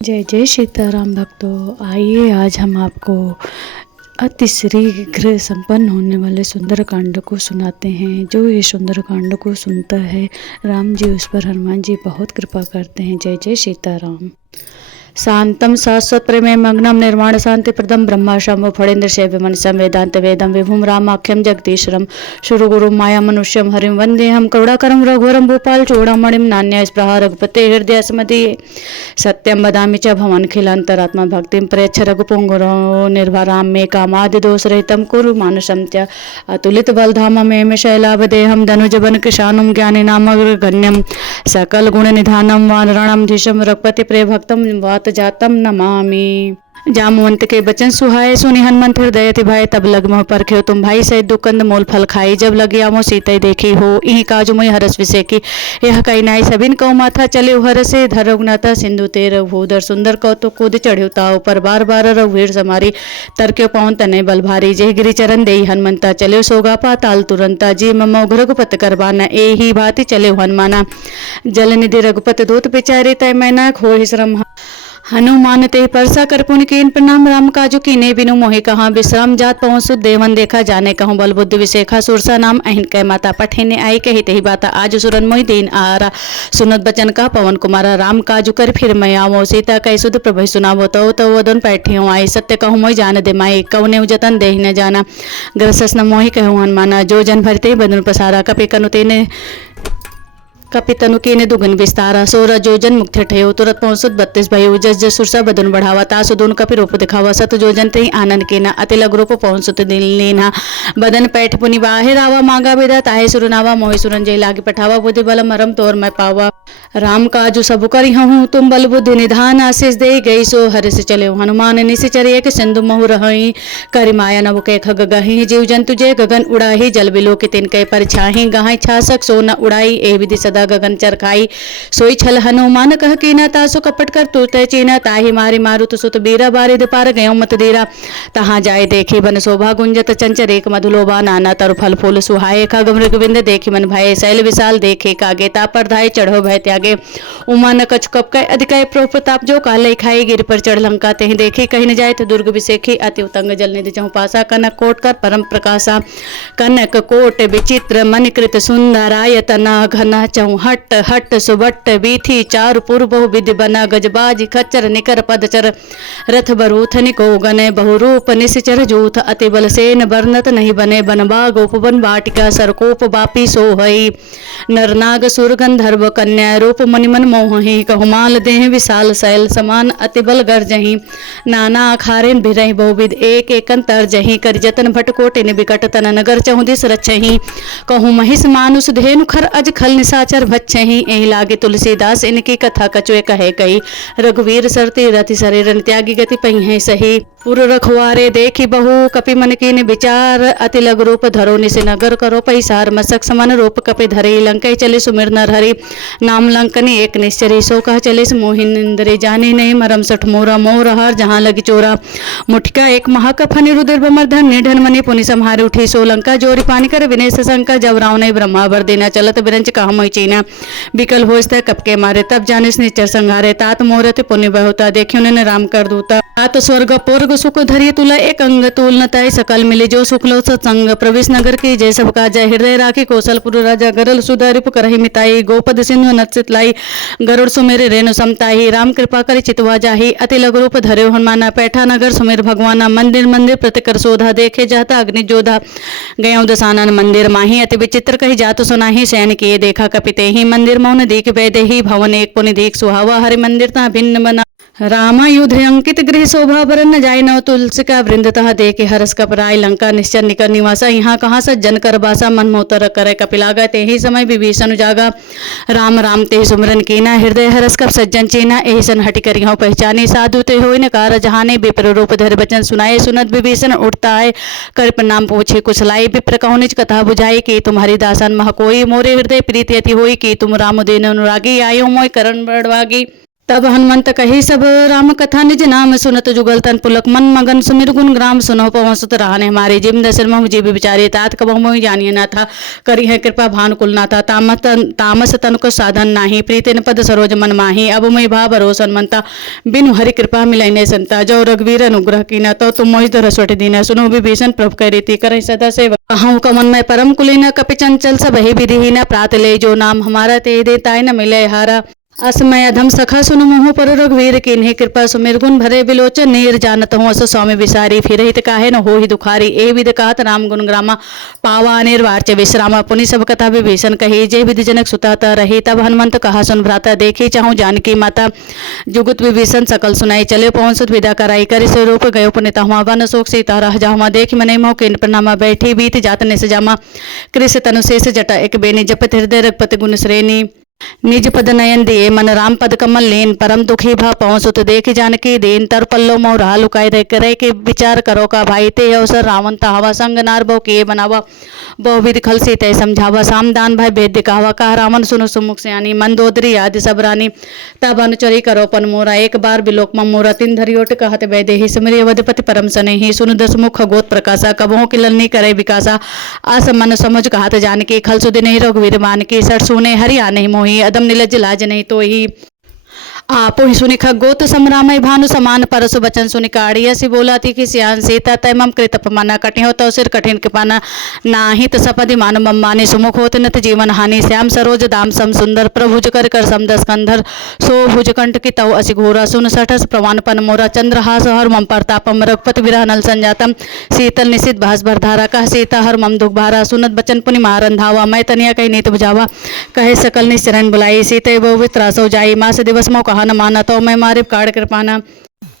जय जय सीताराम भक्तों। आइए आज हम आपको अति शीघ्र संपन्न होने वाले सुंदरकांड को सुनाते हैं। जो ये सुंदरकांड को सुनता है राम जी उस पर हनुमान जी बहुत कृपा करते हैं। जय जय सीताराम। शांतं शाश्वत प्रेमे मग्नं निर्वाण शांति प्रदम ब्रह्मा शंभु फणेन्द्र सेव्यमनसं वेदांत वेदं विभुं रामाख्यं जगदीश्वरं शुरु गुरु माया मनुष्यं हरिं वंदेहं करुणाकरं रघुवरं भूपाल चूड़ामणिं नान्य स्पृहा रघुपते हृदय स्मदीये सत्यं वदामि च भवनखिलान्तरात्मा भक्तिं प्रयच्छ रघुपुङ्गुरो निर्भरां मे कामादिदोषरहितं कुरु मानसं च अतुलित बलधाममेव शैलावदेहं धनुजवन कृशानुं ज्ञानिनामग्रगण्यं सकल गुण निधानं वानराणां धीशं रघुपति प्रिय भक्तं वात जातम नमामि। जामवंत के बचन सुहाए सुनि हनुमंत हृदय भाई तब लग मोह परखे तुम भाई सहित दुकंद मूल फल खाई जब लग आमो सीते देखी हो इही काजु मोहि हरस विषे की यह कही नाई सबिन कौ माथा चले हरसे धर रघुनाथा सिंधु ते रघुदर सुंदर कौ तो कूद चढ़्यो ताव पर बार बार रघुवीर समारी तरक्यो पवन तने बल भारी जय गिरि चरण देई हनुमंता चले सोगा पाताल तुरंता जी ममो रघुपत करबाना ए ही भांति चले हनुमाना जल निधि रघुपत दूत पिचारे तय मैना खो श्रम हनुमान ते परसा कर पुन कीन प्रणाम राम काजु कीने बिनु मोहि कहाँ विश्राम जात पहुँ सुध देवन देखा जाने कहूँ बल बुद्धि विशेखा सुरसा नाम अहिन कै माता पठेने आई कही तेहि बाता आज सुरन मोहि दीन आरा सुनत बचन का पवन कुमारा राम काजु कर फिर मैं आवो सीता कई सुध प्रभु सुनावो तो वदन पैठी हूँ आई सत्य कहूँ मोहि जान दे माई कौने जतन देहि न जाना ग्रसस न मोहि कहूँ हनुमाना जो जन भरते बदन पसारा कपि कनु तेने कपितनु के ने दुगन विस्तारा सोरा जोजन मुक्त ठयो तुरंत पहुंचुत 32 भयो जस जस सुरसा बदन बढ़ावा तासु दोन कपि रूप दिखावा सत जोजन ते आनंद के ना अति लग रूप पहुंचुत दिल लेना बदन पैठ पुनि बाहिर आवा मांगा बेदा ताहे सुरनावा मोहि सुरन जय लागे पठावा बुद्धि बल मरम तोर मैं पावा राम काजु सब करि हूँ तुम बल बुद्धि निधान आशीष दे गई सो हरिष चले हनुमान निशिचर एक सिंधु महु रही करि माया नव के खग गही जीव जंतु जय गगन उड़ाही जल बिलो के तिन कै परछाही गाय छासक सो न उड़ाई ए विधि सदा गगन चरखाई सोई छल हनुमान कह कीना तासु कपट कर तुरते चीना ताहि मारी मारुत सुत बीरा बारिद पार गयो मत दीरा तहाँ जाए देखी बन शोभा गुंजत चंचर एक मधुलोभा नाना तरु फल फूल सुहाए खग मृगविंद देखी मन भय शैल विशाल देखे कागे तापर धाय चढ़ो भय त्यागे उमा न कछ कप कै अधिकाय प्रताप जो काले खाई गिर पर चढ़ लंका तेहि देखी कहीं न जाए तो दुर्ग विसेखी अति उतंग जल निधि चहु पासा कनक कोट कर परम प्रकाशा कनक कोट विचित्र मणिकृत सुंदरायतना घना चहु हट हट सुबट बीथी चारु पूर्व बहु विधि बना गजबाज खच्चर निकर पदचर रथ बरूथ निको गने बहुरूप निशिचर जूथ अति बल सेन बरनत नहीं बने बनबाग उपवन वाटिका सरकोप बापी सोहई नरनाग सुर गंधर्व कन्या रूप मनिमन मोहि कहुमाल देह विशाल शैल समान अति बल गर्जही नाना अखारेन भिरहि बहुविध एक एकंतर जही कर जतन भटकोटिन बिकट तन नगर चहु दिस रक्षहि कहूँ महिष मानुष धेनु खर अज खल निशाचर भच्छहि एहि लागे तुलसीदास इनकी कथा कचुए कहे कही रघुवीर सरती रति शरीरन त्यागी गति पहिं सही पुर रखवारे देखी बहु कपि मन कीन विचार अति लग रूप धरो निस नगर करो पैसार मसक समन रूप कपि धरे लंकै चले सुमिर नर हरि नाम लंकनी एक निश्चरी सो कह चले मोहिन इंद्रे जाने नहीं मरम सठ मोरा मोर हर जहाँ लगी चोरा मुठिका एक महाकफनि रुद्र बमर्धन निधन मणि पुनि संहार उठी सो लंका जोरी पानी कर विनेश शंका जब राव नहीं ब्रह्मा वर देना चलत बिरंच कहा मोहि चीना बिकल होस्त कपके मारे तब जानिस निचर संहारे तात मोरत पुण्य बहुता देखियो ने राम कर दूता तात स्वर्ग पूर्ग सुख धरिय तुला एक अंग तुल नताय सकल मिले जो सुख लो सत्संग प्रवेश नगर की जय सब का जय हृदय राखी कौशलपुर राजा गरल सुधारिप करहि मिताई गोपद सिंधु नचित लाई गरुड़ सुमेर रेणु समताही राम कृपा करि चितवा जाही अति लघु रूप धरे हनुमाना पैठा नगर सुमेर भगवाना मंदिर मंदिर प्रतिकर शोधा देखे जाता अग्नि जोधा गयो दसानन मंदिर माही अति विचित्र कही जात सुनाही सैन किए देखा कपिते ही मंदिर मौन दीख वैदे ही भवन एक पुनि दीख सुहावा हरि मंदिर ता भिन्न बना रामा युद्ध अंकित गृह शोभा बरन न जाय नव तुलसी का वृंद तह देखे हरस कपराय लंका निश्चर निकर निवासा यहाँ कहाँ सज्जन कर बासा मन मोतर करे कपिलागा ते ही समय विभीषण जागा राम राम ते सुमरन कीना हृदय हरस कप सज्जन चीना एहि सन हटि करि हूँ पहचानी साधु ते होय न कार जहाने विप्र रूप धर बचन सुनाए सुनत विभीषण उठता है कर प्रणाम पूछे कुछ लाई विप्र कहु निज कथा बुझाई कि तुम्हारी दासन मह कोई मोरे हृदय प्रीति अति होई कि तुम राम देन अनुरागी आयो मोय करण बड़वागी तब हनुमंत कही सब राम कथा निज नाम सुनत जुगल तन पुलक मन मगन सुमिर गुण ग्राम सुनो पवन सुत रहने हमारे जिम दशर महु जीव विचारे तात कबहु मोहि जानिए ना था करी है कृपा भान कुल ना था तामस तन को साधन नाही प्रीतिन पद सरोज मन माही अब मैं भा भरोस हनुमंता बिनु हरि कृपा मिलैने संता जो रघुवीर अनुग्रह कीना तो तुम मोहि दरसवट दीना सुनो विभीषण प्रभु कह रीति करहि सदा सेवा कहूँ कमन में परम कुलीन कपि चंचल सब ही विधि न प्रात ले जो नाम हमारा ते दे ताय न मिले हारा असमय अधम सखा सुन मोह पर रघुवीर किन्हीं कृपा सुमिर गुण भरे बिलोचन नीर जानत हूँ अस स्वामी विसारी फिर हित काहे न हो ही दुखारी ए विद कहत राम गुण ग्रामा पावा निर्वार्च विश्रामा पुनि सब कथा विभीषण कही जय विधि जनक सुताता रही तब हनुमंत कहा सुन भ्राता देखी चाहूँ जानकी माता जुगुत विभीषण सकल सुनाई चले पवन सुत विदा कराई करि स्वरूप गयो पुनिता हुआ वन शोक सीता रह जाहुआ देख मने मोह किन प्रणामा बैठी बीत जात ने सजामा कृष तनु शेष जटा एक बेनी जपत हृदय रघुपति गुण श्रेणी निज पद नयन दिए मन राम पद कमल लेन परम दुखी भा पवन सुत देख जानकी देन तर पल्लो मोह रहा लुकाई रह करे के विचार करो का भाई ते अवसर रावण हवा संग नार बो किए बनावा बहु विधि खल सीते समझावा सामदान भाई भेद दिखावा कहा रावण सुनो सुमुख सयानी मंदोदरी आदि सब रानी तब अनुचरी करो पन मोरा एक बार बिलोक मोरा तीन धरियोट कहत वैदेही सिमरि अवधपति परम सनेही सुन दस मुख गोत प्रकाशा कबहों किलनी करे विकासा आस मन समझ कहत जानकी खल सुधि नहीं रघुवीर मान की सठ सुने हरिया नहीं मोही अदम निलज लाज नहीं तो ही आपो ही सुनि खगोत समरामय भानु समान परसु बचन सुनि काढ़ी ऐसी बोला थी कि सियान सीता तैमम कृत अपमाना कटि हो तो सिर कठिन कृपाना नाहि त सपदि मानु मम्माने सुमुख होत नत जीवन हानि श्याम सरोज दाम सम सुंदर प्रभुज कर कर समदस कंधर सो भुज कंठ की तव असि घोरा सुन सठस प्रवान पन मोरा चंद्रहास हर मम परतापम रघुपति विरह नल संजातम शीतल निशित भास भरधारा कह सीता हर मम दुख भारा सुनत बचन पुनि मारन धावा मैं तनिया कही नीत बुझावा कहे सकल निशरण बुलाई सीते वो वित्रासो जाई मास दिवस मो कहा न माना तो मैं मारे काड़ कृपाना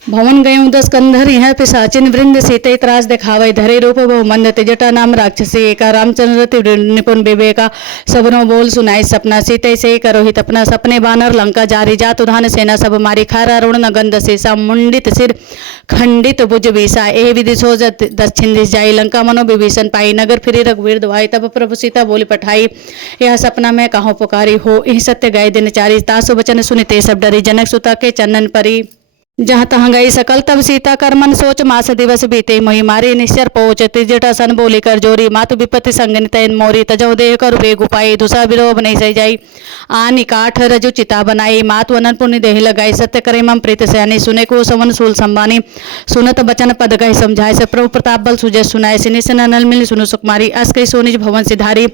भवन गयूं दस कंधर यह पिशाचिन वृंद सीते त्रास दिखावे धरे रूप बहु मंद जटा नाम राक्षसी एका रामचंद्र निपुण विवेका सबनो बोल सुनाई सपना सीते से करो हित अपना सपने बानर लंका जारी जात उधान सेना सब मारी खारा रुण न गंध शेषा मुंडित सिर खंडित भुज बीसा ए विधि सोज दक्षिण दिश जाई लंका मनो विभीषण पाई नगर फिरी रघुवीर दुहाई तब प्रभु सीता बोली पठाई यह सपना मैं कहो पुकारी हो यह सत्य गाय दिन चारी तासु वचन सुनिते सब डरी जनक सुता के चंदन परी जहाँ तहाँ गई सकल तब सीता कर मन सोच मास दिवस बीते मोहि मारी निश्चर पोच तिजटा सन बोली कर जोरी मातु विपत्ति संगनित मोरी तजौ देह कर बेग उपाई दुसा विरोब नहीं सही जाई आनी काठ रजु चिता बनाई मातु अनन पुनि देह लगाई सत्य करे मम प्रीत सयानी सुने को सवन सूल संबानी सुनत बचन पद गह समझाए से प्रभु प्रताप बल सुजय सुनाए सिनि से नल मिल सुनु सुकुमारी अस कही सोनिज भवन सिधारी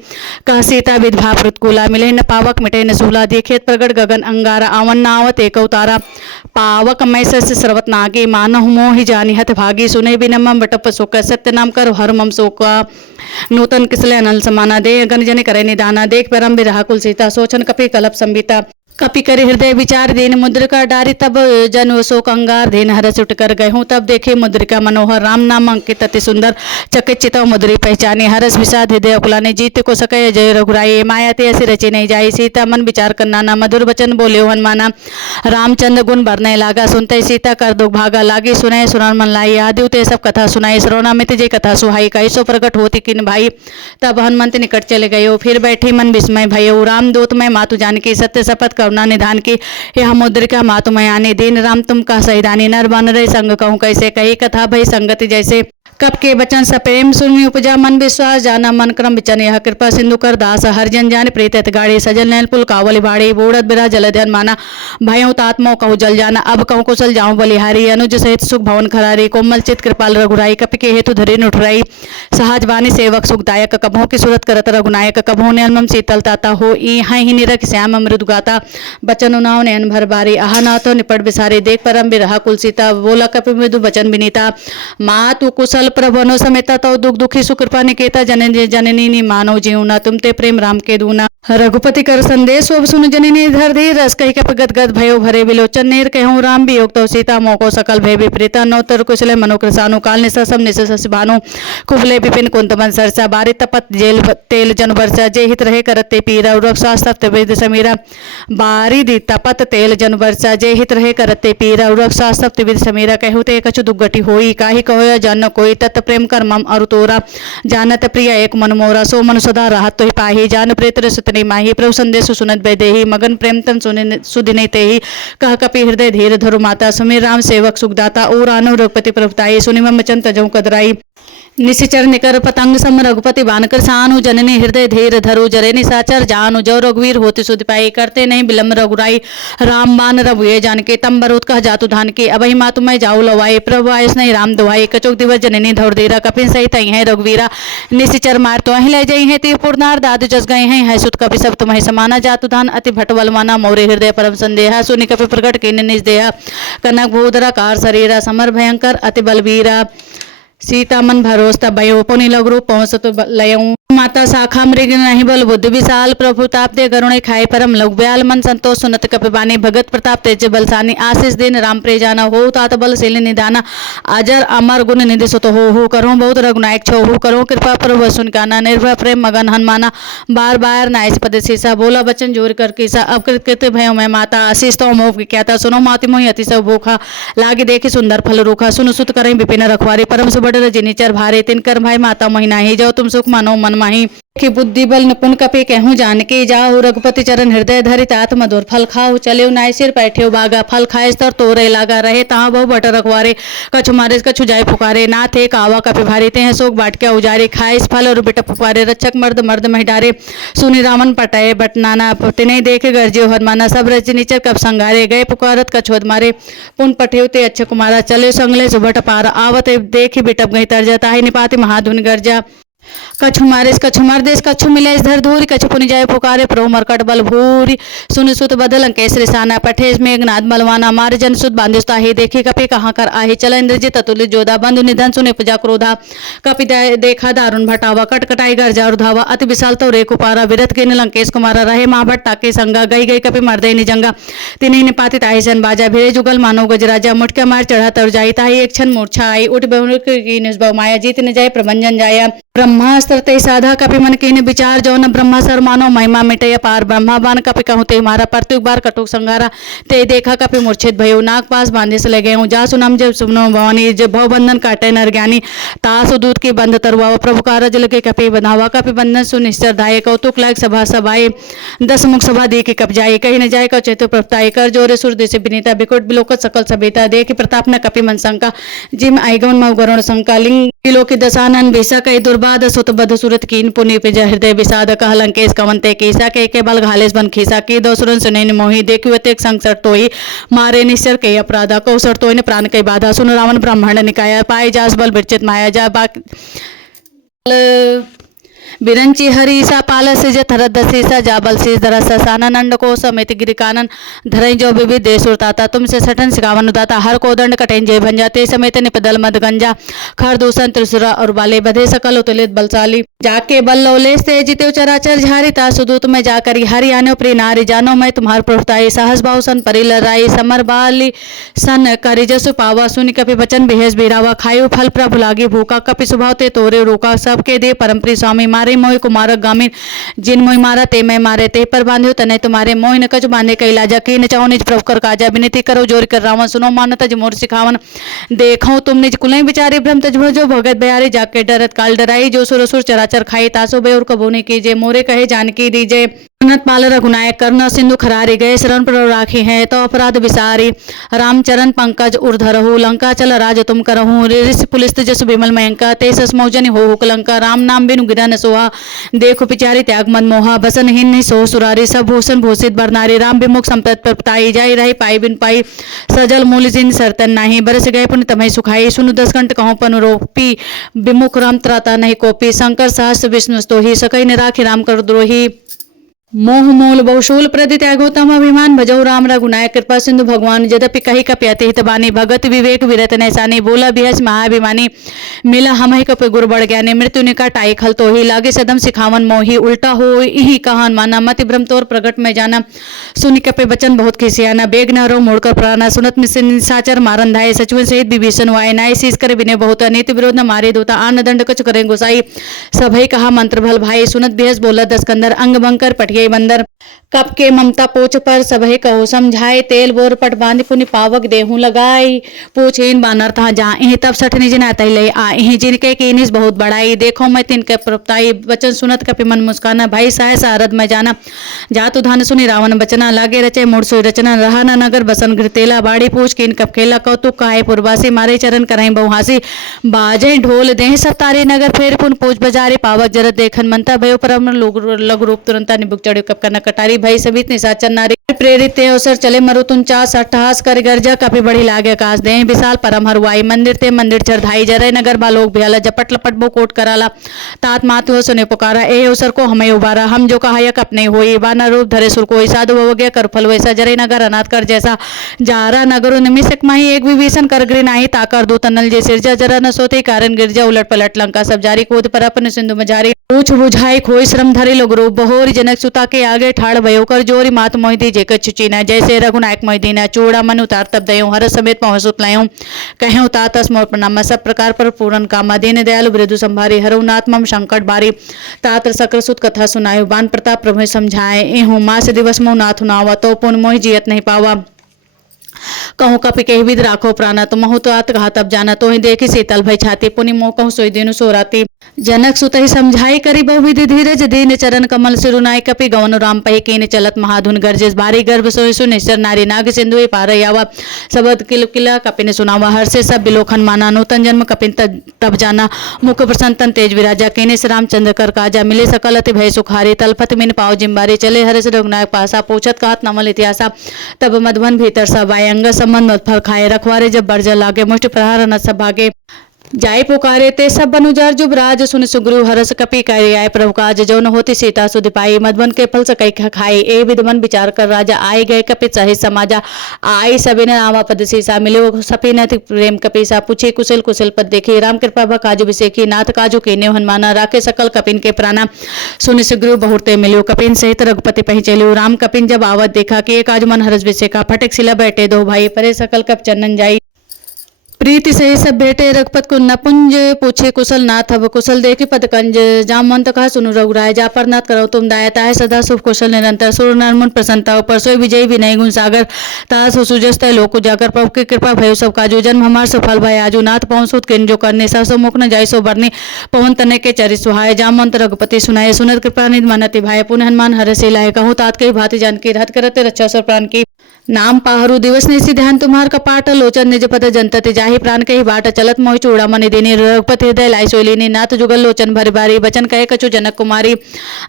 कह सीता विधभा प्रतिकूला मिले न पावक मिटे न सूला देखेत प्रगट गगन अंगारा आवन नावत एक अवतारा पावक मैं सर्वत नागे मानहु मोहि जानी हत भागी सुने बिनम बटप शोक सत्य नाम कर हर मम शोक नूतन किसले अनल समाना दे गण जन करे निदाना देख परम बिरहा कुल सीता सोचन कपि कलप संबिता कपि करे हृदय विचार देन मुद्रिका डारी तब जन शोक अंगार देन हरस उठ कर गए हूँ तब देखे मुद्रिका मनोहर राम नाम अंकित अति सुंदर चकित चितव मुद्री पहचाने हरस विषाद हृदय अकुलाने जीत को सके जय रघुराई माया ते ऐसी रचे नहीं जाई सीता मन विचार करना ना मधुर वचन बोले हनुमाना रामचंद्र गुण भरने लागा सुनते सीता कर दुख भागा लागी सुनाए सुनान मन लाई आदि ते सब कथा सुनाई श्रवणा में जय कथा सुहाई कैसो प्रकट होती किन भाई तब हनुमंत निकट चले गये फिर बैठी मन विस्मय भयो राम दूत में मातु जानकी सत्य शपथ करुणा निधान की यह मुद्रिका मातु मयानी दीन राम तुम का सहिदानी नर बन रहे संग कहूँ कैसे कही कथा भई संगति जैसे कब के बचन सप्रेम सुनि उपजा मन विश्वास जाना मन क्रम बिचन यह कृपा सिंधु कर दास हरिजन जान प्रीत गाड़ी सजल नैल पुल कावल बाड़ी बूढ़त बिरा जल ध्यान माना भयों तात्मो कहूँ जल जाना अब कहूँ कुशल जाऊँ बलिहारी अनुज सहित सुख भवन खरारी कोमल चित कृपाल रघुराई कपि के हेतु धरी नुठुराई सहज वाणी सेवक सुखदायक कभों की सूरत करत रघुनायक कभों नयनमम शीतल ताता हो यहाँ ही निरख श्याम मृदु गाता बचन उनाव नयन भर बारी आह नाथो निपट बिसारी देख परम बिरहा कुल सीता बोला कपि मृदु बचन विनीता मातु कुशल प्रभनो समेता तो दुख दुखी सुकृपा निकेता जननी जननी मानव जीवना तुम ते प्रेम राम के दूना रघुपति कर संदेश अब सुन जननी धर धी रस कही कप गदगद भयो भरे विलोचन नेर कहूँ राम वियोग तो सीता मोको सकल भय विपरीता नौतर कुशले मनुकृसानु काल निशा सब निश भानु कुबले विपिन कुंत मन सरसा बारी तपत जेल तेल जन वर्षा जे हित रहे करते पीरा रक्षास्त वेद समीरा बारी दी तपत तेल जन वर्षा जे हित रहे करते पीरा रक्षास्त विद समीरा कहू ते कछु दुर्गति होई काहि कहो जन कोई तत् प्रेम कर मम अरु तोरा जानत प्रिय एक मन मोरा सो मन सदा रहत तो पाही जान प्रेत रसत पत्नी माही प्रभु संदेश सुनत वैदेही मगन प्रेम तन सुदिने तेही कह कपि हृदय धीर धरु माता सुमिर राम सेवक सुखदाता और आनो रघुपति प्रभुताई सुनि मम वचन तजौ कदराई निशिचर निकर पतंग सम रघुपति बानकर सानु जननी हृदय धीर धरु जरे निशाचर जानु जो रघुवीर होति सुधि पाई करते नहीं बिलम रघुराई राम मान रघुए जान के तम बरूद कह जातु धान के अबही मातु मैं जाऊ लवाई प्रभु आयुष नहीं राम दुआई कचोक दिवस जननी धौर दीरा कपिन सही तई है रघुवीरा निशिचर मार तो अहि ले जई है ती पुरनार दादु जस गए हैं है सुत कपि सब तुम्हें समाना जातु धान अति भटवल माना मोरे हृदय परम संदेहा सुनि कपि प्रकट के निज देहा कनक भूधरा कार शरीरा समर भयंकर अति बलवीरा सीता मन भरोस्ता भयो पुनि लघु रूप पहुंचत लयऊ माता शाखा मृग नहीं बल बुद्धि विशाल प्रभु ताप दे गरुणे खाए परम लघु ब्याल मन संतोष सुनत कपिबानी भगत प्रताप तेज बलसानी आशीष दिन राम प्रिय जाना हो तात बल शील निदाना अजर अमर गुण निधि सुत हो करो बहुत रघुनायक छो हो करो कृपा प्रभु सुन काना निर्भय प्रेम मगन हनुमाना बार बार नाइस पद सीसा बोला बचन जोर कर कीसा अब कृत भयो मैं माता आशीष तो मोह विख्याता सुनो माति मोहि अति सब भूखा लागे देखी सुंदर फल रूखा सुन सुत करें विपिन रखवारी परम सुबड़ जिनिचर भारे तिनकर भाई माता मोहिना ही जाओ तुम सुख मानो मन माही कि बुद्धि बल निपुण कपि कहूँ जान के जाओ रघुपति चरण हृदय धरि तात मधुर फल खाओ चले नाय सिर बैठे बागा फल खाए स्तर तोरे लागा रहे तहाँ बहु बट रखवारे कछु मारे कछु जाय पुकारे ना थे कावा कपि भारी ते हैं शोक बाट के उजारे खाए इस फल और बिट पुकारे रक्षक मर्द मर्द महिडारे सुनि रामन पटाए बट नाना तिने देखे गर्जियो हनुमाना सब रच नीचर कब संगारे गए पुकारत कछोद मारे पुन पठेव ते अच्छे कुमारा चले संगले सुबट पारा आवत देखी बिटप गई तरजता है निपाति महाधुन गर्जा कछु मारे कछु मार देश कछु मिले धर धूरी कछु पुनि जाय पुकारे प्रभु मरकट बल भूरी सुन सुत बदल अंकेश रिसाना पठेश मेघनाद बलवाना मार जन सुत बांधिस्ता ही देखी कपि कहाँ कर आहे चल इंद्रजित अतुलित जोधा बंधु निधन सुने पूजा क्रोधा कपि देखा दारुण भटावा कटकटाई गर्जा धावा अति विशाल तो रे कुपारा विरत के लंकेश कुमारा रहे महाभट ताके संगा गई गई कपि मर्दे निजंगा तिन्हीं निपाति ताहि जन बाजा भिरे जुगल मानो गजराजा मुटके मार चढ़ा तर जाई ताहि एक क्षण मूर्छा आई उठ बहु की निस्बव माया जीत न जाय प्रभंजन जाया ब्रह्मास्त्र ते साधा कपि मन कीन विचार जो न ब्रह्मा सर मानो महिमा मिटे पार ब्रह्मा बान कपि कहूँ ते मारा प्रत्युक बार कटुक संगारा ते देखा कपि मूर्छित भयो नाग पास बांधे से लगे हूँ जा सुनम जब सुनो भवानी जब भव बंधन काटे नर ज्ञानी तासु दूत की बंध तरवावा प्रभु कारज लगे कपि बंधावा कपि बंधन सुनिश्चर धाये कौतुक लायक सभा सभाए 10 मुख सभा दे के कप जाए कहीं न जाए कौ चेतु प्रभुताई कर जोरे सुर देश विनीता बिकुट बिलोकत सकल सभेता देख प्रताप न कपि मन शंका जिम आईगवन मव गरुण शंका लिंग लोक दशानन बेसा कई दुर्बाद सुत बध सुरत कीन पुनि पिज हृदय विषाद कह लंकेश कवंते कीसा के बल घालेस बन खीसा की दो सुरन सुनैन मोहि देखु अतेक संसर तोहि मारे निश्चर के अपराधा कौसर तोइन प्राण के बाधा सुन रावण ब्रह्मांड निकाया पाए जास बल विरचित माया जा बाक बिरंची हरीसा पाल से जथरद सीसा जाबल शीस धरस साना नंद को समेत गिरिकानन धरई जो विविध देश उड़ताता तुमसे सठन सिकावन उदाता हर को दंड कटेन जय भंजाते समेत निपदल मद गंजा खर दूषण त्रिसुरा और बाले बधे सकल उतलित बलशाली जाके बल लौलेस ते जिते चराचर झारिता सुदूत में जाकर हरि आनो प्रिय नारी जानो मैं तुम्हार प्रभुताई साहस भाव सन परि लड़ाई समर बाली सन करि जसु पावा सुनि कपि बचन बेहस बिरावा खायु फल प्रभु लागी भूखा कपि स्वभाव ते तोरे रोका सबके दे परम प्रिय स्वामी मारे मोहि कुमारक गामिन जिन मोहि मारा ते मैं मारे ते पर बांध्यो तने तुम्हारे मोहि न कछ बांधे कई लाजा की न चाहो निज प्रभु कर काजा विनती करो जोर कर रावण सुनो मान तज मोर सिखावन देखो तुम निज कुलई बिचारे भ्रम तज भजो भगत बयारे जाके डरत काल डराई जो सुर सुर चराचर खाई तासो बे और कबो ने कीजे मोरे कहे जानकी दीजे उन्नत पाल रघुनायक कर्ण सिंधु खरारी गए शरण पर राखी है तो अपराध विसारी रामचरण पंकज उर्धरहु लंका चल राज तुम करहु ऋषि पुलिस जस विमल मयंका तेसस मौजन हो लंका राम नाम बिनु गिरा न सोहा देखो पिचारी त्याग मन मोहा बसन हिन सो सुरारी सब भूषण भूषित बरनारी राम विमुख संपत प्रताई जाई रही पाई बिन पाई सजल मूल जिन सरतन नाही बरस गए पुण्य तमय सुखाई सुनु 10 घंट कहूँ पनु रोपी विमुख राम त्राता नहीं कोपी शंकर सहस्त्र विष्णु स्तोही सकई न राखी राम कर द्रोही मोह मूल बहुशूल प्रति त्यागोतम अभिमान भजौ राम रघुनायक कृपा सिंधु भगवान यद्यपि कही कपि अति हित बानी भगत विवेक विरत नैसानी बोला बिहस महाभिमानी मिला हम ही कपि गुर बढ़ ज्ञानी मृत्यु निकट आई खल तो ही लागे सदम सिखावन मोही उल्टा हो ही कहान माना मति भ्रम तोर प्रगट में जाना सुनि कपि बचन बहुत खिसियाना बेग न रो मोड़कर प्राणा सुनत निशाचर मारन धाये सचिवन सहित विभीषण वाय नाय शीस करे विनय बहुत नीति विरोध न मारे दोता आन दंड कछ करें गोसाई सभई कहा मंत्र भल भाई सुनत बिहस बोला 10 कंदर अंग बंकर पटिए लगे बंदर। कप के ममता पोछ पर सबहे कहो समझाए, तेल बोर पट बांध पुनि पावक देहूं लगाई। पूछीन बानर था जाए तब सठ निज नातई ले आए, जिनके कीनिस बहुत बड़ाई, देखो मैं तिनके प्रताई। वचन सुनत कपि मन मुस्काना, भाई साय सारद में जाना। जातु धान सुनि रावण बचना, लागे रचे मूड सोई रचना। रहा न नगर बसन घृतेला, बाड़ी पूछ कीन कप खेला। कौतुक काहे पुरवासी, मारे चरण करहीं बहुहासी। बाजे ढोल देह सब तारे नगर, फेर पुन पूछ बजारे। पावक जरत देखन मनता, भयो परम लघु रूप तुरंता निबुक चढ़्यो कप करना कटारी। भई सबित निशाचर नारी, प्रेरित ते अवसर चले मरु तुम चास। अट्ठहास कर गर्जा कपि बढ़ी लागे आकाश, देह विशाल परम हरुआई। मंदिर ते मंदिर चरधाई, जरय नगर बालोक भयाला। जपट लपट बो कोट कराला, तात मातु सुने पुकारा। ए अवसर को हमें उबारा, हम जो कहायक अपने होई। बानर रूप धरे सुर कोई, साधु बवज्ञ कर फल वैसा। जरय नगर अनाथ कर जैसा, जारा नगरु निमिषक माही। एक विभीषण कर गृह नाही, ताकर दो तनल जे सिरजा। जरा न सोते कारण गिरजा, उलट पलट लंका सब जारी। कोद पर अपन सिंधु मझारी, पूछ बुझाई खोई श्रम धरि लघु रूप बहोरी। जनक सुता के आगे ठाड़ भयो कर जोरी, मात मोहि दी जेकर छुचीना। जैसे रघुनायक मोहि दीना, चूड़ा मन उतार तब दयो। हर समेत पहुँच सुतलायूं, कहें तातस मोर प्रणाम। सब प्रकार पर पूरन कामा, दीन दयालु बिरधु संभारी। हरउ नाथ मम संकट बारी, तात सकर सुत कथा सुनायो। बान प्रताप प्रभु समझाए, एहू मास दिवस मोह नाथ नावा। तो पुन मोहि जियत नहीं पावा, कहूँ कपि कही विध राखो प्राणा। तुम महु तो आत कहा तब जाना, तो ही देखी शीतल भई छाती। पुनि मोह कहूँ सोई देनु सोराती। जनक सुत ही समझाई, करी बहुविधि धीरज। दीन चरण कमल सिरुनाई, कपि गवन राम पही। कीन चलत महाधुन गर्जिस, भारी गर्भ सोई सुनिश्चर नारी। नाग सिंधु पार आवा, सबद किल किला कपि ने सुनावा। हर्षे सब बिलोखन माना, नूतन जन्म कपि तब जाना। मुख प्रसन्न तन तेज विराजा, कीने से रामचंद्र कर काजा। मिले सकल अति भय सुखारी, तलफत मिन पाओ जिम्बारी। चले हर्ष रघुनायक पासा, पूछत कहत नवल इतिहासा। तब मधुबन भीतर सब आए, अंग संबंध मत फल खाए। रखवारे जब बरजा लागे, मुष्टि प्रहार अनत सब भागे। जाय पुकारे ते सब बनुजार जुबराज, सुन सुग्रीव हरस कपि करे आए। प्रभु काज जो न होती सीता सुधि पाई, मधुबन के फल सकई खाई। ए विध मन विचार कर राजा, आए गए कपि सहित समाजा। आई सबिन नावा पद सीसा, मिले सपी नति प्रेम कपीसा। पूछे कुशल कुशल पद देखी, राम कृपा भा काजु बिसेखी। नाथ काजु कीन्यो हनुमाना, राखे सकल कपिन के प्राणा। सुन सुग्रीव बहुरते मिल्यो, कपिन सहित रघुपति पहि चलियो। राम कपिन जब आवत देखा, कि काजु मन हरस बिसेखा। फटक सिला बैठे दो भाई, परे सकल कप चंदन जाई। प्रीति से सब भेटे रघुपत को नपुंज, पूछे कुशल नाथ अब कुशल देखी पदकंज। जामवंत कहा सुनु रघुराय, जा पर नाथ करो तुम दायता है। सदा शुभ कुशल निरंतर, सुर नर मुन प्रसन्नता ऊपर। सोई विजयी विनय गुण सागर, तास सुजस्त लोक उजागर। प्रभु की कृपा भयो सब काजू, जन्म हमार सफल भय आजू। नाथ पवन सुत किन जो करने, सहसो मुख न जाय सो बरने। पवन तनय के चरि सुहाय, जामवंत रघुपति सुनाय। सुनत कृपा निधि मनति भाय, पुन हनुमान हरषि लाय। कहूँ तात कही भांति जानकी, रहत करते रक्षा सर प्राण की। नाम पाहरु दिवस निशि ध्यान तुम्हार कपाट। लोचन निज पद जनतति जाहि, प्राण कही बाट। चलत मोहि चूड़ा मणि दीनी, रघुपति हृदय लाई सोलिनी। नाथ जुगल लोचन भरि बारी, बचन कहे कछु जनक कुमारी।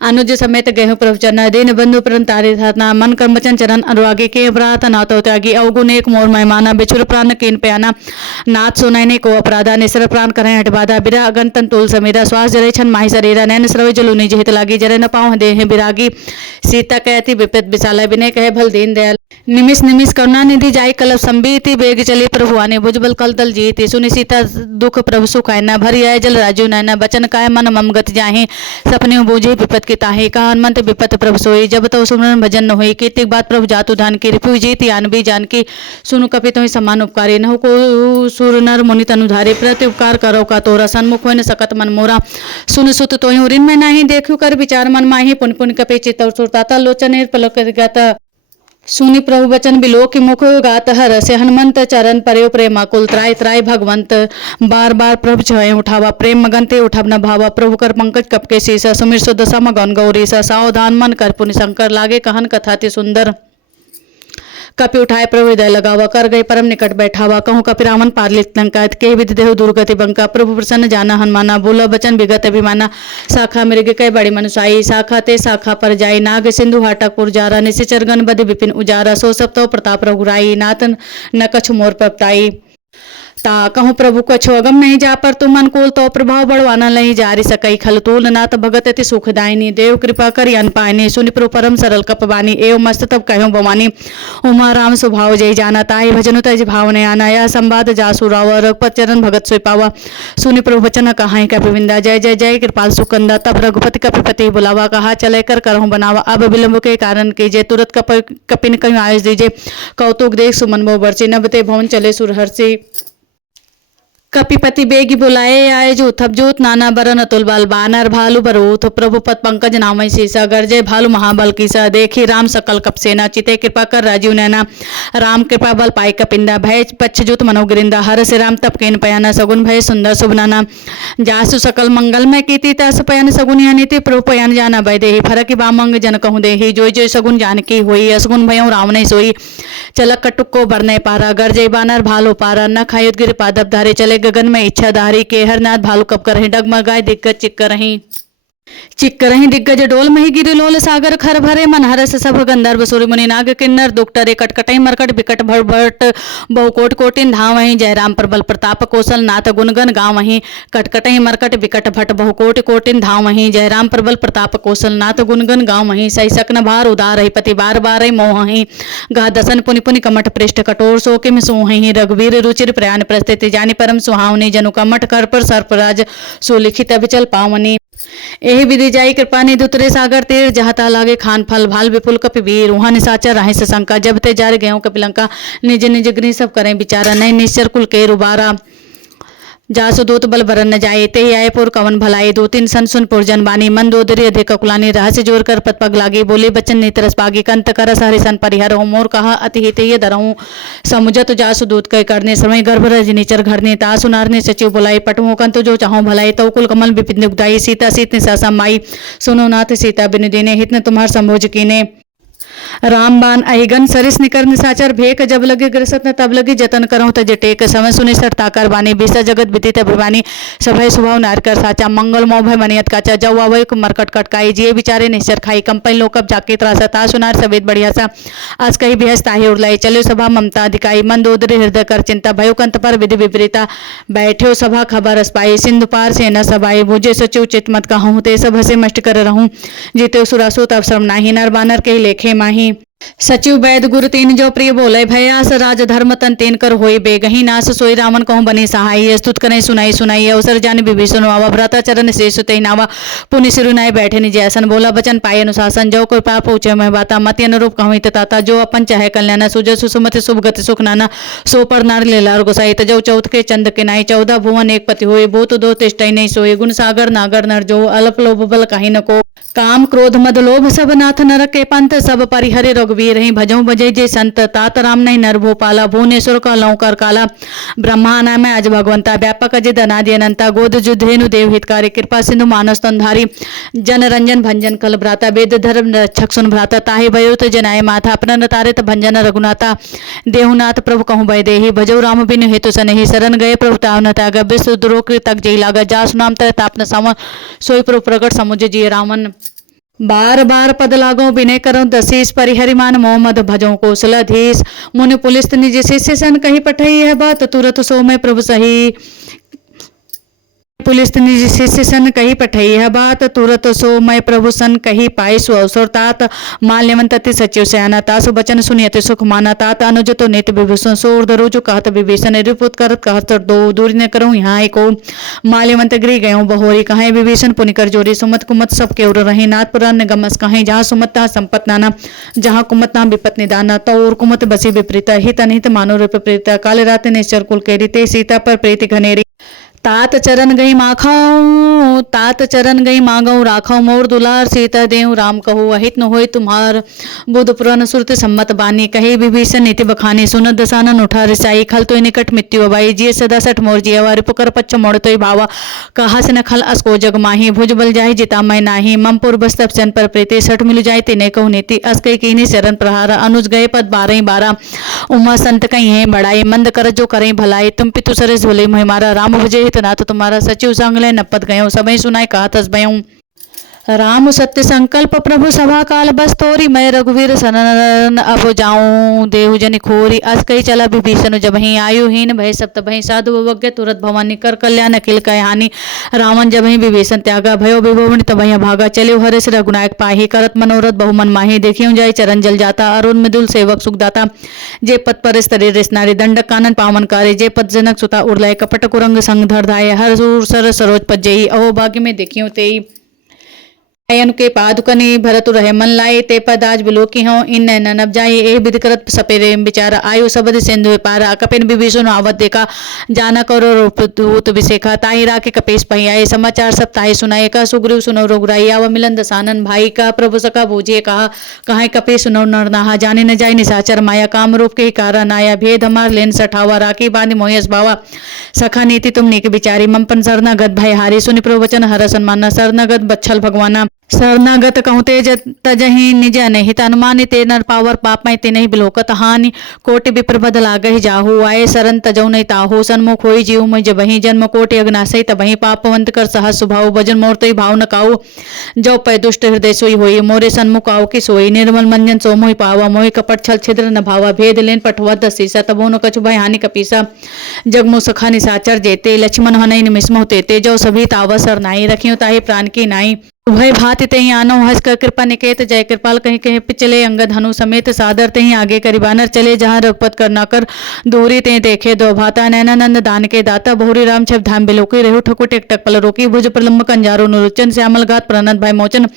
अनुज समेत गेहूँ प्रभु चरण, दीन बंधु प्रण तारे थाना। मन कर्म वचन चरण अनुरागी, के अपराध नातो त्यागी। अवगुण एक मोर महिमाना, बिछुर प्राण कीन प्याना। नाथ सुनैने को अपराधा, निसर प्राण करें हट बाधा। बिरह अगन तन तोल समीरा, श्वास जरे छन माहि शरीरा। नैन स्रव जलु निज हित लागी, जरे न पाऊँ देह बिरागी। सीता कहती विपत विशाला, विनय कहे भल दीन दयाल। निमिष निमिष करुणा निधि, जाय कलप संबीति। बेग चली प्रभु आने, भुजबल कल दल जीति। सुनि सीता दुख प्रभु सुख आयना, भरी आय जल राजू नैना। बचन काय मन मम गति जाहि, सपने बूझे विपत की ताहि। कहा हनुमंत विपत प्रभु सोई, जब तो सुमरन भजन न होई। कीर्तिक बात प्रभु जातु धान की, रिपु जीति आन भी जानकी। सुनु कपि तुहि समान उपकारी, नहु को सुर नर मुनि तनु धारे। प्रति उपकार करो का तोरा, सन्मुख होय न सकत मन मोरा। सुन सुत तोहि उरिन में नाही, देखु कर विचार मन माहि। पुन पुन कपि चित्त सुरताता, लोचन पलक गत। सुनि प्रभु बचन बिलो की, मुख गात हरसे। हनुमंत चरण पर्यो प्रेमा कुल, त्राय त्राय भगवंत। बार बार प्रभु छय उठावा, प्रेम मगन ते उठब न भावा। प्रभु कर पंकज कप के शीसा, सुमिर सुदशा मगन गौरीसा। सावधान मन कर पुनि शंकर, लागे कहन कथा ति सुंदर। कपि उठाए प्रभु हृदय लगावा, कर गए परम निकट बैठावा। कहूँ कपि रावण पार लित लंका, के विधि देहु दुर्गति बंका। प्रभु प्रसन्न जाना हनुमाना, बोला बचन विगत अभिमाना। शाखा मृग कह बड़ी मनुसाई, शाखा ते शाखा पर जाई। नाग सिंधु हाटक पुरजारा, निशिचर गण बधि विपिन उजारा। सो सब तो प्रताप रघुराई, नाथ न कछु मोर प्रताई। ता कहूँ प्रभु कछु अगम नहीं जा, पर तुम अनुकूल तो प्रभाव बढ़वाना नहीं जारी सकई। खल तूल नाथ भगत अति सुखदायिनी, देव कृपा करि अन पायनी। सुनि प्रभु परम सरल कपवानी, एवं मस्त तब कहूँ भवानी। उमा राम स्वभाव जय जाना, ताहि भजनु तज भाव ने आना। या संवाद जासु रावा, रघुपत चरण भगत सोई पावा। सुनि प्रभु वचन कहाई कपिविंदा, जय जय जय कृपाल सुकंदा। तब रघुपति कपिपति बुलावा, कहा चले कर करहूँ बनावा। अब विलंब के कारण कीजिए, तुरंत कपिन कहीं आयुष दीजिए। कौतुक देख सुमन बहु बरसी, नभ ते भवन चले सुरहर्षि। कपिपति बेगी बुलाए आए जो थप जोत नाना बरन अतुल बल बानर भालु बरूथ प्रभु पद पंकज नामय सीसा गर्जय भालु महाबल कीसा देखी राम सकल कप सेना चिते कृपा कर राजीव नैना राम कृपा बल पाई कपिंदा भय पच्छ जुत मनोगरिंदा हर से राम तप केन पयाना सगुन भय सुंदर शुभ नाना जासु सकल मंगलमय कीति तस पयन सगुन नीति प्रभु पयन जाना भय देहि फरक बामंग जन कहूँ देहि जोय जोय सगुन जानकी होई असगुन भयउ राम नहीं सोई चलक कटुक को बरने पारा गर्जय बानर भालो पारा न खायुत गिर पादप धारे चले गगन में इच्छाधारी के हरनाथ भालू कब करही डगमगाए दिग्गज चिक करही दिग्गज डोल मही गिरि लोल सागर खर भरे मन हरस सब गंधर्व सूर्य मुनि नाग किन्नर दुखटरे कटकटई मरकट बिकट भट बहुकोट कोटिन धावहि जय राम प्रबल प्रताप कौशल नाथ गुणगन गावहि कटकटई मरकट बिकट भट बहुकोट कोटिन धावहि जय राम प्रबल प्रताप कौशल नाथ गुणगन गावहि सही सकन भार उदार ही पति बार बार मोहि गा दसन पुनि पुनि कमठ पृष्ठ कठोर सोकिम सोहि रघुवीर रुचिर प्रयाण प्रस्थिति जानि परम सुहावनी जनु कमठ कर पर सर्पराज सुलिखित अभिचल पावनी एहि विधि जाई कृपा निधि उतरे सागर तीर जहता लागे खान फल भाल विपुल कपि वीर वहाँ निसाचर रहे शंका जब ते जार गयों कपिलंका निज निज गृह सब करें विचारा नहीं निश्चर कुल के रुबारा जासु दूत बल भरन न जाए ते आए पुर कवन भलाई दो तीन सन सुन पुरजन बानी मन दोदरी अधिक कुलानी रहस्य जोर कर पत पग लागी बोले बचन नेत्रस पागी कंत कर हरि सन परिहर हो मोर कहा अति हित ये दरहूं समुझत जासु दूत कह करने समय गर्भ रज निचर घरने तासु नारने सचिव बुलाई पटुओं कंत जो चाहो भलाई तव कुल कमल विपिन दुखदाई सीता सीत निशा माई सुनो नाथ सीता बिनु दीने हित न तुम्हार संभोज कीने रामबान अहिगन सरिस निकर निसाचर भेक जब लगे ग्रसत न तब लगी जतन करऊं तज टेक समय सुनि सर ताकर बानी बिसा जगत बिदित अभिमानी सभय स्वभाव नार कर साचा मंगल मोह भय मनियत काचा जव आवय मरकट कटकाई जिये बिचारे निश्चर खाई कंपन लोकब जाके त्रासा ता सुनार सवेद बढ़िया सा आज कही बेहस ताहे उड़लाई चलो सभा ममता अधिकाई मन दोदरी हृदय कर चिंता भयो कंत पर विधि विपरीता बैठो सभा खबर अस्पाई सिंधु पार से न सबाई भुजे सचिव चित मत कहूँ ते सब हसे मष्ट कर रहूं जीते सुरासुत अवसर नाही नर बानर के लेखे माही सचिव वैद गुरु तीन जो प्रिय बोले भयास राज धर्म तन तेन कर होए बेगही नास सोई रामन कहूँ बने सहाय स्तुत करें सुनाई सुनाई अवसर जान विभीषण वावा भ्राता चरण शेष ते नावा पुनि सिरुनाय बैठे निज ऐसन बोला बचन पाए अनुशासन जो कोई पाप पूछे मैं बाता मति अनुरूप कहूँ ताता जो अपन चाहे कल्याण सुजय सुसुमति शुभ गति सुख नाना सो पर नार लेलार गोसाई तजो चौथ के चंद के नाई 14 भुवन एक पति होए भूत दो तिष्ठई नहीं सोए गुण सागर नागर नर जो अल्प लोभ बल कहीं न को काम क्रोध मद लोभ सब नाथ नरक के पंथ सब परिहरे रघुवीर ही भजऊ बजे जे संत तात राम नहीं नर भोपाला भुवनेश्वर का लौकर काला ब्रह्मा नाम अज भगवंता व्यापक अजित अनादि अनंता गोद जुधेनु देव हितकारी कृपा सिंधु मानस तंधारी जन रंजन भंजन कल भ्राता वेद धर्म रक्षक सुन भ्राता ताहि भयोत जनाय माथा अपनन तारित भंजन रघुनाथा देहुनाथ प्रभु कहूँ भय देहि भजऊ राम बिनु हेतु सनेहि शरण गए प्रभु तावन त्याग विश्व द्रोह तक जय लागा जासु नाम तर तापन सम सोई प्रभु प्रगट समुझ जिय रामन बार बार पद लागो विनय करो दशीष परिहरिमान मोहम्मद भजो कौशलाधीश मुनि पुलिस निज शिष्य सन कही पठई है बात तुरत सो मैं प्रभु सही पुलिस निज शिष्य सन कही पठई है बात तुरत सो मैं प्रभु सन कही पाई सु अवसर तात माल्यवंतति सचिव सयाना तासु बचन सुनियति सुख माना तात अनुज तो नित विभीषण सोर दरो जो कहत विभीषण रिपुत करत कहत दो दूरी न करूँ यहाँ एको माल्यवंत गृह गयो बहोरी कहे विभीषण पुनिकर जोरी सुमत कुमत सब केवर रहे नाथ पुराण गमस कहे जहाँ सुमत तहाँ संपत नाना जहाँ कुमत तहाँ विपत निदाना तौर कुमत बसी विपरीता हित अनिहित मानो विपरीता काले रात निश्चर कुल केरी ते सीता पर प्रीति घनेरी तात चरण गई माखाऊं तात चरण गई मांगऊ राखो मोर दुलार सीता देव राम कहो अहित न होय तुम्हार बुध पुराण सुरत सम्मत बानी कहे विभीषण नीति बखानी सुन दसानन उठा रिसाई खल तो निकट मृत्यु अबाई जिय सदा सठ मोर जिय वारि पुकर पच्छ मोड़ तो भावा कहा से न खल असको जग माही भुज बल जाहि जिता मैं नाही ममपुर बस्तब सन पर प्रीति सठ मिल जाए तिने कहु नीति अस कई कीनी शरण प्रहारा अनुज गए पद 12 उमा संत कहीं है बड़ाई मंद कर जो करें भलाई तुम पितु सरस भले मोहि मारा राम भजे ना तो तुम्हारा सचिव सांगले नपत गयो सबई सुनाई कहा तस भयऊं राम सत्य संकल्प प्रभु सभा काल बस तोरी मैं रघुवीर सनन अब जाऊं देहु जनि खोरी अस कही चला विभीषण जबहि आयुहीन भय सप्त भय साधु वज्ञ तुरत भवानी कर कल्याण अखिल कह हानि रावण जबहि विभीषण त्यागा भयो विभोवनि तबहि भागा चलियो हरिश रघुनायक पाही करत मनोरथ बहुमन माही देखियो जाय चरण जल जाता अरुण मृदुल सेवक सुखदाता जे पद पर स्तरी रिसनारी दंडक कानन पावन कारी जे पद जनक सुता उड़लाय कपट कुरंग संग धर धाय हर सूर सर सरोज पज्जई अहो भाग्य में देखियो तेई आयन के पादुकनी भरतु रहे मन लाई ते पद आज बिलोकी हों इन नैन नब जाए ए विध करत सपेरे बिचारा आयु सबद सिंधु पारा कपिन विभीषण आवत देखा जाना करो रूपदूत विशेखा ताही राके कपेश पही आए समाचार सब ताही सुनाए का सुग्रीव सुनो रघुराई आवा मिलन दसानन भाई का प्रभु सका बूझे कहा कहा कपेश सुनो नर नहा जाने न जाए निशाचर माया काम रूप के ही कारण आया भेद हमार लेन सठावा राखी बांधी मोहस भावा सखा नीति तुम नीक बिचारी ममपन सरनागत भय हारी सुनि प्रवचन हर सन्माना सरनागत बच्छल भगवाना शरणागत कहूँ तेज तजहि निज अनहित अनुमानि ते नर पावर पाप में ते नहीं बिलोकत हानि कोटि विप्र बदल आगहि जाहु आए शरण तजौ नहीं ताहु सन्मुख होई जीव में जबहि जन्म कोटि अग्नासई तबहि पापवंत कर सहस सुभाव भजन मोर तई भाव न काऊ जो पै दुष्ट हृदय सोई होई मोरे सन्मुख आओ की सोई निर्मल मंजन सो मोहि पावा मोहि कपट छल छिद्र न भावा भेद लेन पठवा दसीसा तबो न कछु भय हानि कपीसा जगमु सखा निसाचर जेते लक्ष्मण हनई निमिषमु तेते जो सभी तावसर नाई रखियो ताहि प्राण की नाई उभय भाति तही आनो हंस कर कृपा निकेत जय कृपाल कहीं कहीं पिछले अंगद हनु समेत सादर तही आगे करीबानर चले जहाँ रघुपत कर न कर दूरी ते देखे दो भाता नैनानंद दान के दाता बहुरी राम छब धाम बिलोकी रेहु ठकुर टेक टक पल रोकी भुज प्रलम्ब कंजारो नुरुचन श्यामल घात प्रणत भय मोचन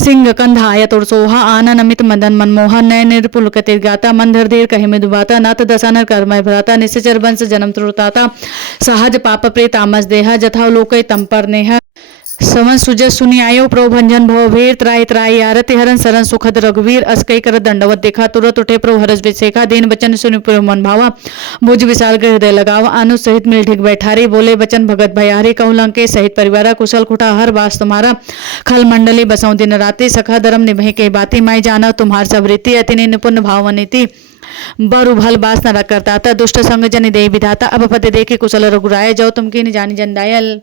सिंह कंध आयत और सोहा आनन अमित मदन मनमोहन नय निर्पुल कतिर गाता मंधर धीर कहि मृदुबाता नाथ दसानर कर्मय भ्राता निश्चर वंश जन्म त्रुताता सहज पाप प्रेत आमस देहा जथा लोक तम पर नेहा सवन सुजय सुनि आयो प्रभंजन भव भीर त्राय त्राय आरति हरन सरन सुखद रघुवीर अस्कई कर दंडवत देखा तुरत उठे प्रभु हरस विशेखा दीन बचन सुनि प्रभु मन भावा भुज विशाल कर हृदय लगावा अनु सहित मिल ढिक बैठारी बोले बचन भगत भयारी कहु लंके सहित परिवारा कुशल खुटा हर बास तुम्हारा खल मंडली बसौ दिन राति सखा धर्म निभे के बाती माई जाना तुम्हार सब रीति अति निपुण भावनीति बरु भल बास न करता था दुष्ट संग जन दे विधाता अब पद देखे कुशल रघुराय जाओ तुम की न जानी जन दायल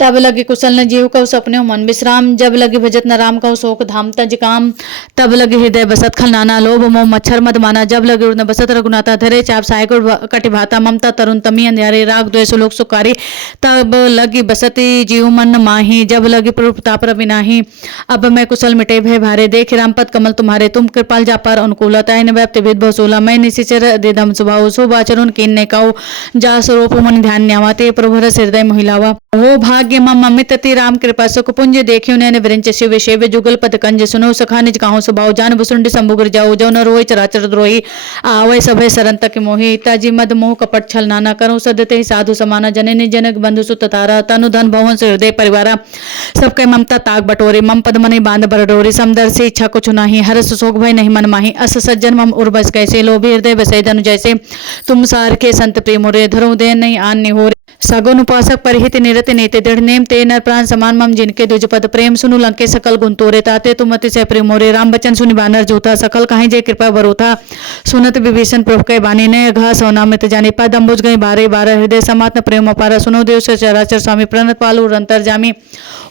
तब लगे कुशल न जीव कौ सपने मन विश्राम जब लगे भजत न राम कौ शोक धाम तज काम तब लगे हृदय बसत खल नाना लोभ मोह मच्छर मद माना जब लगे उड़न बसत रघुनाथा धरे चाप सायकुर कटि भाता ममता तरुण तमी अंधारे राग द्वेष लोक सुकारी तब लगी बसती जीव मन माही जब लगी प्रभु प्रताप रविनाही अब मैं कुशल मिटे भय भारे देख राम पद कमल तुम्हारे तुम कृपाल जा पर अनुकूलता इन व्याप्ति भेद भसोला मैं निशिचर देदम सुभाव शुभ आचरण किन्ने काऊ जा स्वरूप मन ध्यान न्यावाते प्रभु रस हृदय महिलावा हो भाग्य मम अमित ति राम कृपा सुख पुंज देखियो नैन विरंच शिव शेव जुगल पद कंज सुनो सखा निज काहू सुभाव जान भुसुंडी शंभुगर जाओ जो न रोय चराचर द्रोही आवै सभय सरन तक मोहि ताजी मद मोह कपट छल नाना करूं सदते ही साधु समाना जननी जनक बंधु सुत तारा तनु धन भवन से हृदय परिवारा सबके ममता ताक बटोरे मम पद मनि बांध बरडोरी समदर से इच्छा कुछ नाही हरस शोक भय नहीं मन माही अस सज्जन मम उर्वस कैसे लोभी हृदय बसै धनु जैसे तुम सार के संत प्रेम रे धरो दे नहीं आन निहोरे सगुन उपासक परिहित निरत नीति दृढ़ नेम ते नर प्राण समान मम जिनके दुज पद प्रेम सुनु लंके सकल गुण तोरे ताते तुम अति से प्रेम मोरे राम बचन सुनि बानर जोता सकल कहीं जय कृपा बरोथा सुनत विभीषण प्रभु के बानी ने घा सोनामित जानी पद अम्बुज गई बारे बारह हृदय समात्म प्रेम अपारा सुनो देव से चराचर स्वामी प्रणत पालु रंतर जामी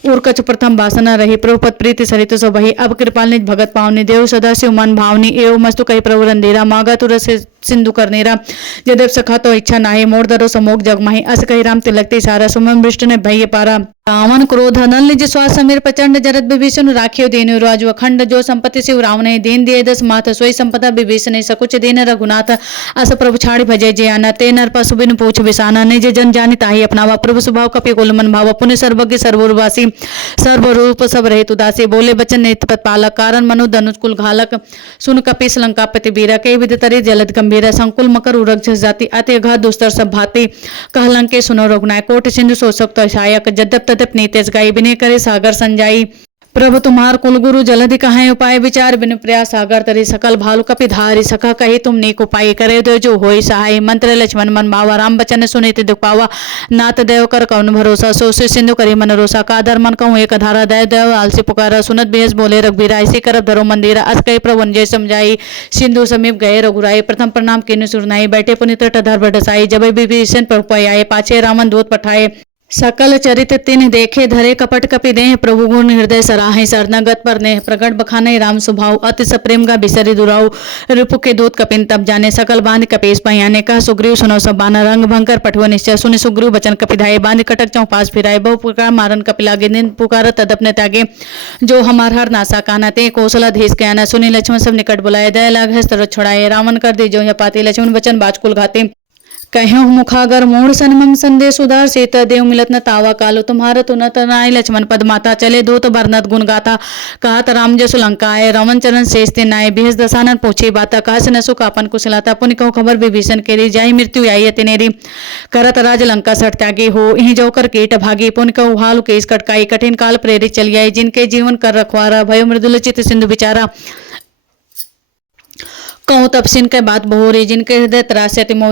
उर्कच प्रथम वासना रही प्रभु पद प्रीति सरित सो बही अब कृपाल निज भगत पावनी देव सदा शिव मन भावनी एवं मस्तु कही प्रभु रंधेरा मागा तुरस सिंधु करनेरा यद्यप सखा तो इच्छा नाहि मोर दरो समोक जगमाही अस कही राम तिलकते सारा सुमन वृष्ट ने भय पारा रावण क्रोध नल निज श्वास समीर प्रचंड जरत विभीषण राखियो देनु राजु अखंड जो संपत्ति शिव रावण दीन दिए दस माथ सोई संपदा विभीषण सकुच दीन रघुनाथ अस प्रभु छाड़ी भजय जय आना ते नर पशु बिन पूछ बिसाना निज जन जानी ताही अपनावा प्रभु स्वभाव कपि कुल मन भाव पुण्य सर्वज्ञ सर्वोर्वासी सर्वरूप सब रहित उदासी बोले बचन नेत्र पालक कारण मनु धनुष कुल घालक सुन कपि लंका पति बीरा के विद तरी जलद गंभीरा संकुल मकर उरग झस जाति अति घात दुस्तर सब भाति कह लंके सुनो रघुनाय कोट सिंधु शोषक तो सहायक जद्दप तदप नीतेश गाई बिने करे सागर संजाई प्रभु तुम्हार कुल गुरु जलधि कहाय उपाय विचार बिन प्रयास सागर तरी सकल भालु कपि धारी सखा कही तुम नीक उपाय करे दो जो होई सहाय मंत्र लक्ष्मण मन भावा राम बचन सुनित दुखावा नाथ देव कर कौन भरोसा सो सिंधु करी मन रोसा कादर मन कहूँ एक धारा दय देव आलसी पुकारा सुनत बेहस बोले रघुबीरा ऐसी करब धरो मंदिरा अस कही प्रभु जय समझाई सिंधु समीप गए रघुराई प्रथम प्रणाम किन्नु सुरनाई बैठे पुनित टधर बढसाई जब विभीषण प्रभु आए पाछे रामन दूत पठाए सकल चरित तिन देखे धरे कपट कपि देह प्रभु गुण हृदय सराहे शरणागत पर नेह प्रगट बखाने राम स्वभाव अति सप्रेम का बिसरि दुराऊ रिपु के दूत कपिन तब जाने सकल बांध कपेश पहियाने कहा सुग्रीव सुनो सब बाना रंग भंकर पठुआ निश्चय सुनि सुग्रीव बचन कपिधाये बांध कटक चौ पास फिराए बहु पुकार मारन कपिलागे निंद पुकार तदपने त्यागे जो हमार हर नासा काना ते कौशलाधीश के आना सुनि लक्ष्मण सब निकट बुलाए दया लाग हस्त छोड़ाए रावण कर दी जो पाती लक्ष्मण बचन बाजकुल घाते कह्यो मुखागर मूढ़ सनमम संदेश उदार सीता देव मिलत न तावा कालो तुम्हारा तो न तनाय लक्ष्मण पद माता चले दूत बरनत गुण गाथा कहत राम जसु लंकाए रमन चरण शेष ते नाय बेहस दसानन पूछे बाता कहस न सुख अपन कुशलता पुनि कहु खबर विभीषण केरी जाहि मृत्यु आई तिनेरी करत राज लंका सट त्यागी हो इहि जोकर कीट भागी पुनि कहु हालु केस कटकाई कठिन काल प्रेरित चली आई जिनके जीवन कर रखवारा भयो मृदुल चित सिंधु विचारा कहूँ तब सिन के बात बहुरी जिनके हृदय त्रास्य अति मोह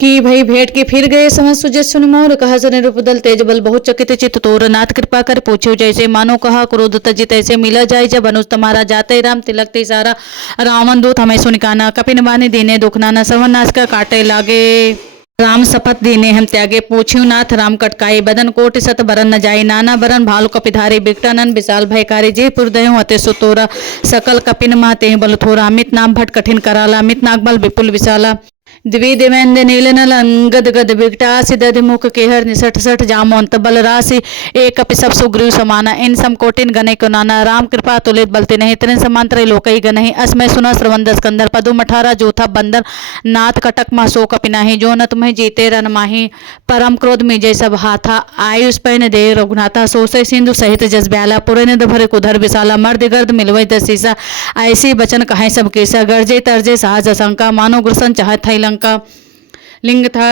की भई भेंट की फिर गए समझ सुजत सुन मोर कहा सने रूप दल तेज बल बहुत चकित चित तोर नाथ कृपा कर पूछो जैसे मानो कहा क्रोध तजित ऐसे मिला जाय जब अनुज तुम्हारा जाते राम तिलक ते सारा रावण दूत हमें सुनिकाना कपिन बानी दीने दुखनाना सवन नाश का काटे लागे राम शपथ दीने हम त्यागे पूछ्यू नाथ राम कटकाई बदन कोटि सत बरन न जाई नाना बरन भालु कपिधारी बिकटनन विशाल भयकारी जे पुरदय अते सुतोरा सकल कपिन महते बल थोरा अमित नाम भट कठिन कराला अमित नाग बल विपुल विशाला द्विदेवेंद्र नील नल अंगद गद विकटासी दधि मुख केहर निसठ सठ जामोंत बल राशि एक कपि सब सुग्रीव समाना इन सम कोटिन गने को नाना राम कृपा तुलित बलते नहीं तिन समांतर लोकई गनहि असमय सुना श्रवण स्कंदर पदुम 18 जोथा बंदर नाथ कटक मा सो कपि नाही जो न तुम्हें जीते रन माही परम क्रोध में जय सब हाथा आयुष पैन दे रघुनाथा सोसे सिंधु सहित जस ब्याला पुरने भरे कुधर विशाला मर्द गर्द मिलवई दसीसा ऐसी बचन कहे सब केसा गर्जे तरजे सहज शंका मानो गुरसन चाहत थई लंका लिंग था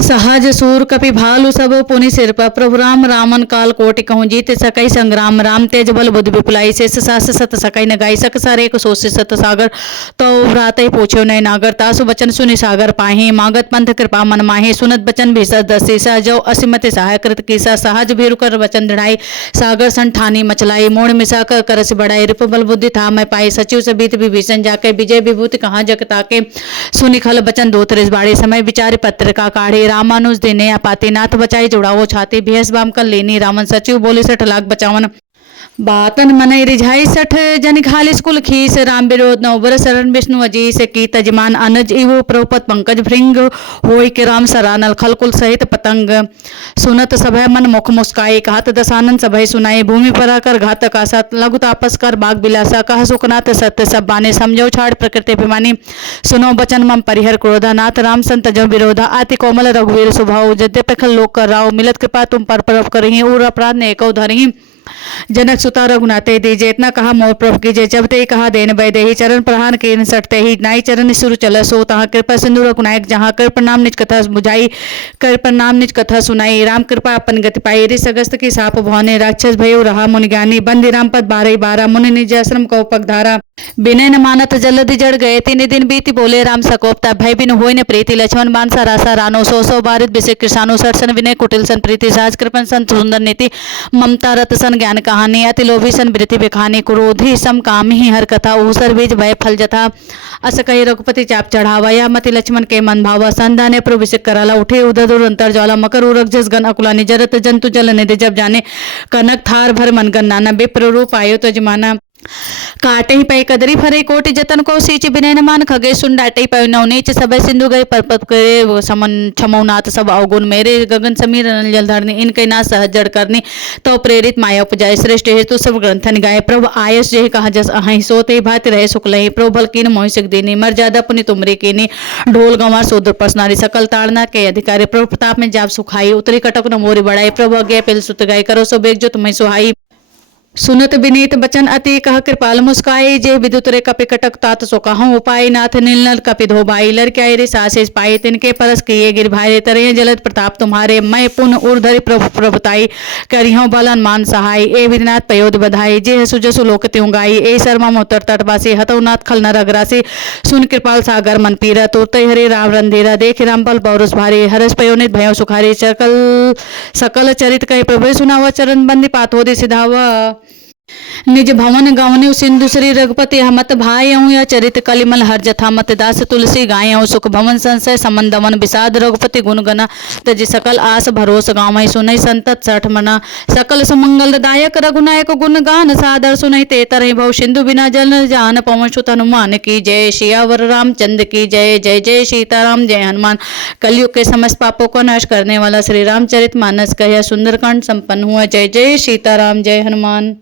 सहज सूर कपि भालु सब पुनि सिर पर प्रभु राम रामन काल कोटि कहूँ जीत सकई संग्राम राम तेज बल बुद्धि विपुलाई शेष सास सत सकई न गाई सक सारे एक सोच सत सागर तो भ्रात ही पूछो नय नागर तासु बचन सुनि सागर पाही मागत पंथ कृपा मन माही सुनत बचन भीषद दसीसा जो असिमति सहाय कृत कीसा सहज भीरु कर वचन दृढ़ाई सागर सन ठानी मचलाई मोड़ मिसा कर करस बढ़ाई रिप बल बुद्धि था मैं पाई सचिव से बीत विभीषण जाके विजय विभूति कहाँ जग ताके सुनि खल बचन दो त्रिस बाड़े समय विचार पत्रिका काढ़े रामानुज देने अपाति नाथ बचाई जुड़ावो छाती भेस बाम कर लेनी रावण सचिव बोले 60 लाख बचावन बातन मनई रिझाई 60 जन खालिस कुल खीस राम विरोध नौबर शरण विष्णु अजी से की तजमान अनुज इव प्रभुपत पंकज भृंग होई के राम सरानल खलकुल सहित पतंग सुनत सभय मन मुख मुस्काई कहत दसानन सभय सुनाई भूमि पर आकर घात का सत लघु तापस कर बाग बिलासा कह सुखनाथ सत्य सब बाने समझो छाड़ प्रकृति अभिमानी सुनो बचन मम परिहर क्रोधा नाथ राम संत जो विरोधा आति कोमल रघुवीर स्वभाव यद्यपि खल लोक कर राव मिलत कृपा तुम पर परव करही और अपराध ने एको धरही जनक सुता रघुनाथे दीजे इतना कहा मोर प्रभु कीजे जब ते कहा देन वैदेही चरण प्रहान के सटते ही नाई चरण सुर चल सो तहाँ कृपा सिंधु रघुनायक जहाँ कर प्रणाम निज कथा बुझाई कर प्रणाम निज कथा सुनाई राम कृपा अपन गति पाई ऋष अगस्त की साप भवाने राक्षस भयो रहा मुनि ज्ञानी बंदी राम पद 12 मुनि निज आश्रम को पगधारा बिनय न मानत जल्दी जड़ गए 3 दिन बीती बोले राम सकोपता भय बिन होय न प्रीति लक्ष्मण बांसा रासा रानो सो बारित बिसे कृषानु सरसन विनय कुटिल सन प्रीति सहज कृपन सन सुंदर नीति ममता रत सन ज्ञान कहानी अति लोभी सन वृत्ति बिखानी क्रोधी सम काम ही हर कथा ऊसर बीज भय फल जथा अस कही रघुपति चाप चढ़ावा या मति लक्ष्मण के मन भावा संधाने प्रभु कराला उठे उदर दूर अंतर ज्वाला मकर उरक जस गन अकुलानी जरत जंतु जल निधि जब जाने कनक थार भर मन गन नाना विप्र रूप आयो तो जमाना काटे ही पै कदरी फरे कोटि जतन को सीच बिनय न मान खगे सुन डाटे पै नवनीच सब सिंधु गए परपत करे समन छमौनाथ सब अवगुण मेरे गगन समीर जल धरनी इनके ना सहज जड़ करनी तो प्रेरित माया उपजाए श्रेष्ठ हेतु सब ग्रंथन गाए प्रभु आयस जे कहा जस अहि सोते भाति रहे सुख लही प्रभु भल कीन मोहि सिख देनी मर्यादा पुनि तुमरे कीनी ढोल गंवार सोदर पसनारी सकल ताड़ना के अधिकारी प्रभु प्रताप में जाप सुखाई उतरी कटक न मोरी बढ़ाई प्रभु अज्ञा पिल सुत गाय करो सो बेग जो तुम्हें सुहाई सुनत विनीत बचन अति कह कृपाल मुस्काई जे विदुत रे कपि कटक तात सो कहूँ उपाय नाथ नील कपि धोबाई लड़क्याई रे सासेज पाई तिनके परस किए गिर भाई तरे जलत प्रताप तुम्हारे मैं पुन उर्धरि प्रभु प्रभुताई करियो बलन मान सहाय ए विधिनाथ पयोध बधाई जे सुजसु लोक त्यों गाई ए शर्मा मोतर तटवासी हतौनाथ खल न रगरासी सुन कृपाल सागर मन पीरा तुरते हरे राम रंधीरा देख रामपल पौरुष भारी हरस पयोनित भयो सुखारी सकल चरित कहे प्रभु सुनावा चरण बंदी पाथोदि सिधावा निज भवन गवने सिंधु श्री रघुपति हमत भाई या चरित कलिमल हर जथा मत दास तुलसी गाय सुख भवन संशय समन दमन विषाद रघुपति गुण गना तज सकल आस भरोस गाँव सुनई संतत सठ मना सकल सुमंगल दायक रघुनायक गुण गान सादर सुनई ते तरह भव सिंधु बिना जल जान पवन सुत हनुमान की जय सियावर रामचंद्र की जय जय जय सीताराम जय हनुमान कलयुग के समस्त पापों को नाश करने वाला श्री रामचरित मानस कह सुंदरकांड संपन्न हुआ जय जय सीताराम जय हनुमान।